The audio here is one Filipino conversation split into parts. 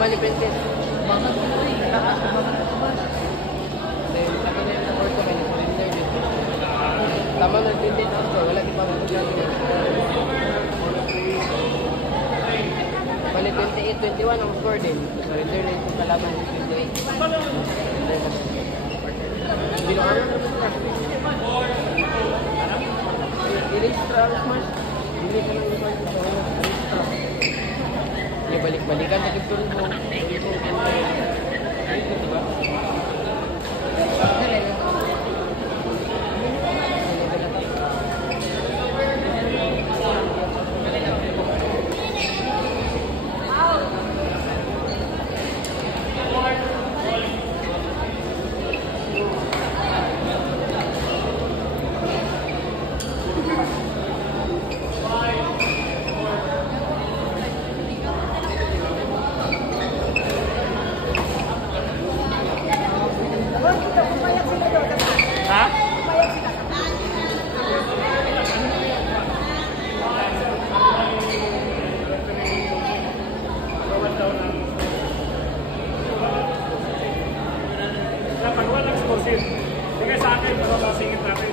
Bali Princess. Bangat mo ito eh. Lakas na bangat mo ba? Then, ako na yung support ko kayo. Surrender dito. Tama na 28 hours ko. Wala di pa mga surrender. Bali 28-21 ang score din. Surrender na yung kalaban ng 28. Hindi na kami na. I-register ang smash. Hindi ka nang iba yung register. Balik-balikan sa kitulong mo. Diba? Sige sa akin, masasingit natin.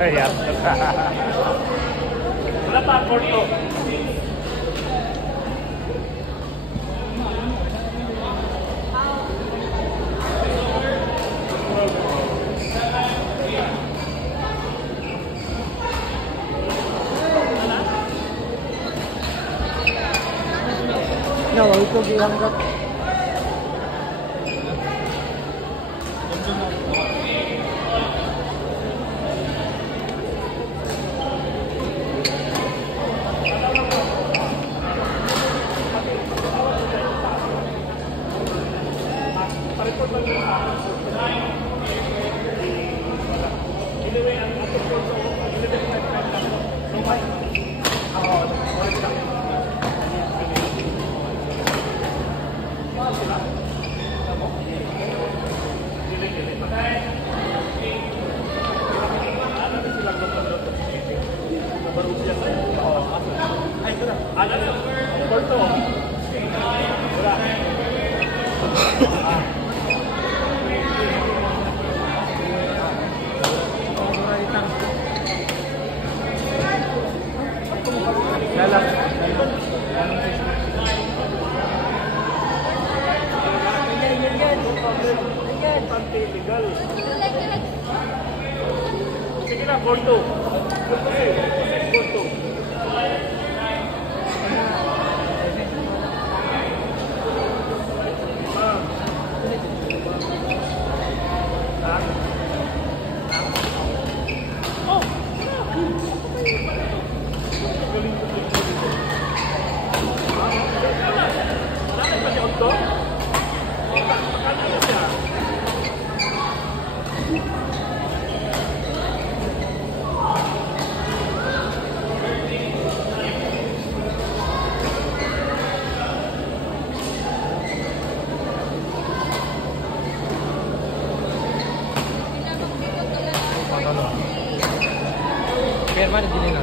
Ayan. Wala pa, Porto. No, ito gihanggat. Sige na, Porto. Porto. Pirma na din na.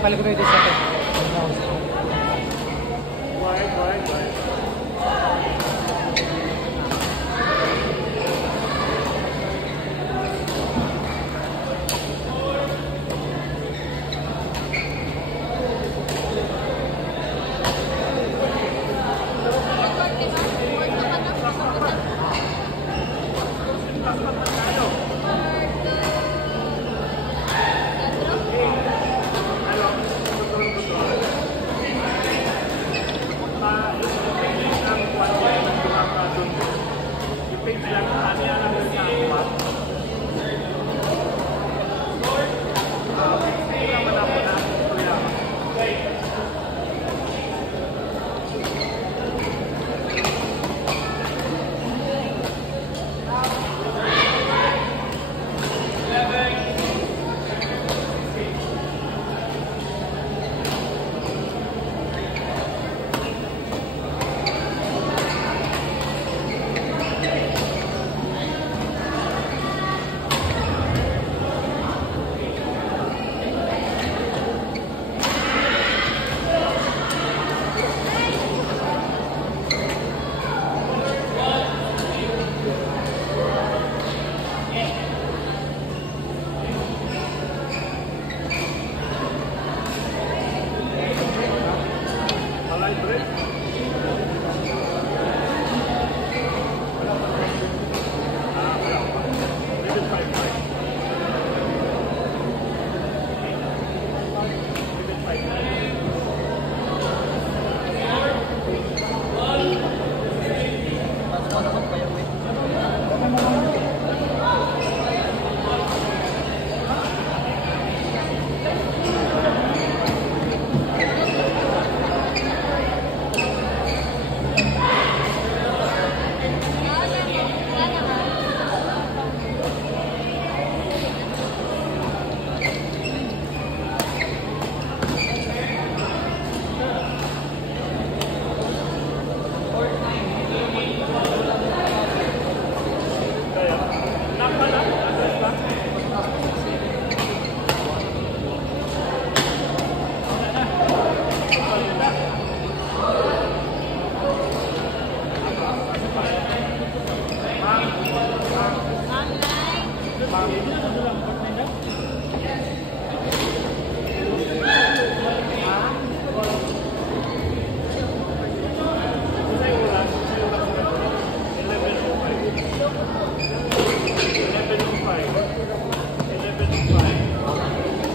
Balik ko dito sa akin.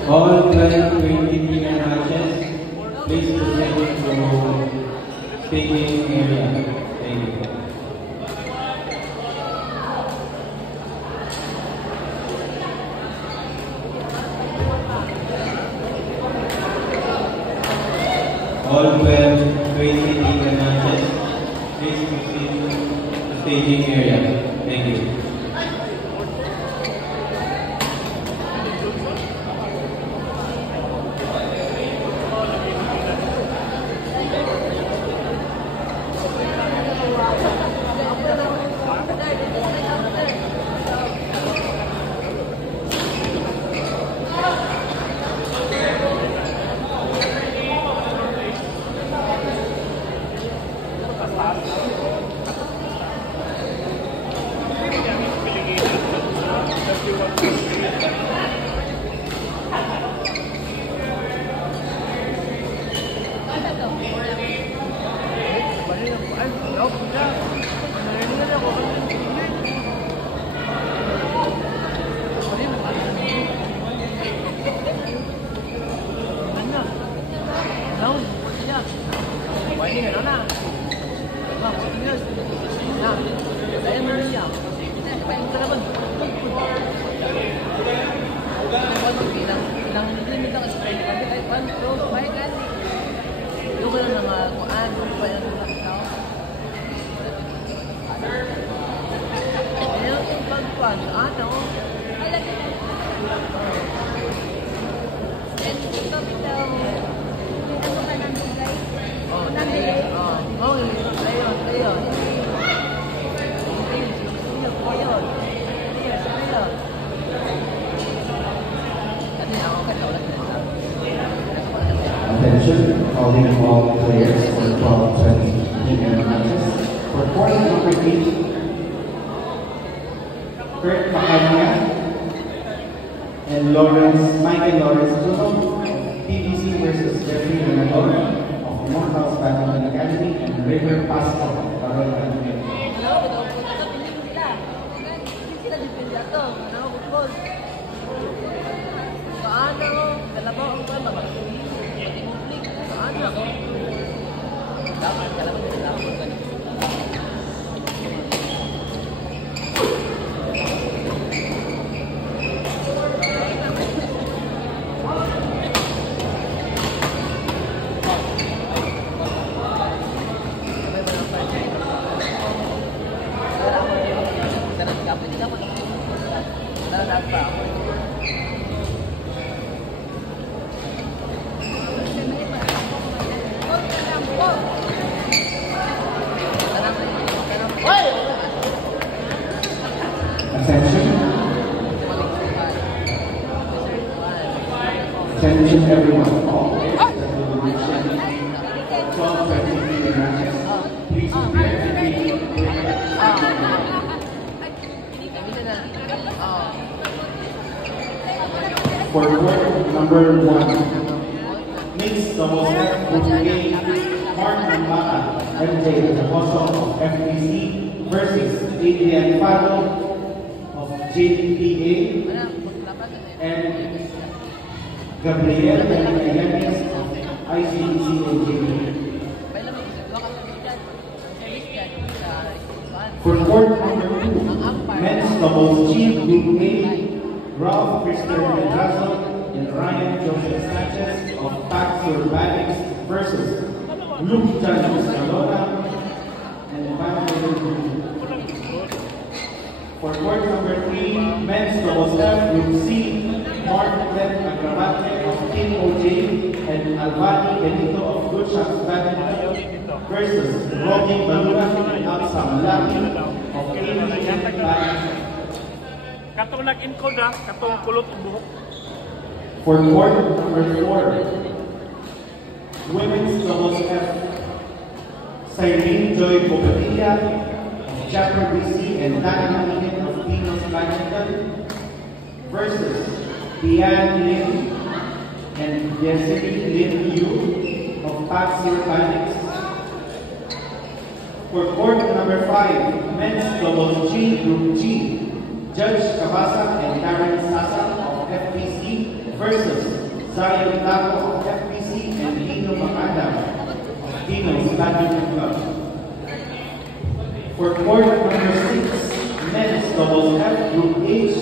All 12 23 matches, please proceed to staging area. Thank you. All 12 23 matches, please proceed to staging area. Thank you. Attention, calling all players for 12-20 PM matches. For point number 8, Kurt Macania and Michael Lawrence Bruno, PBC versus Jeffrey Renador of Morehouse Badminton Academy and River Pasco, Carol Academy. Attention everyone, all players that will be reaching 12-20 matches, please prepare to be for word number 1. Mixed doubles F Group A, Mark Mata, MJ Apostle of FBC versus Adrian Fado of JPA and Gabriel Gabriel of ICC and JPA. For court number 2, men's doubles G Group A, Ralph Christopher Medrazo and Ryan Joseph Sanchez of Pax Urbanics versus Luke John Escalona and Van. For court number 3, men's doubles F Group C, Mark Glenn Agravante of Team OJ and Alvani Benito of Good Shots Badminton versus Robbie Balura and Absam Laki of Team Badminton. Katong nag-encode ha, katong kulot buhok. For court number 4, women's doubles F, Cyrene Joy Bobadilla of Chapter BC and Dana Manigan of Pinos Badminton versus Diane Lin and Desiree Lin Yu of Pax Urbanics. For court number 5, men's doubles G Group G, Judge Cabasa and Karen Sasa of FPC versus Zion Taco of FPC and Dino Macadam of Dino's Badminton Club. For court number 6, men's doubles F Group H,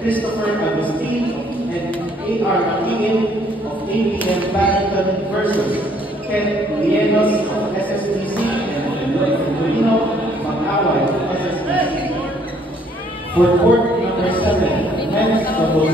Christopher Agustin and A.R. McKean of ABM Badminton versus Ken Lienos of SSBC and Dolino Macaway of SSBC. For court number 7, men's doubles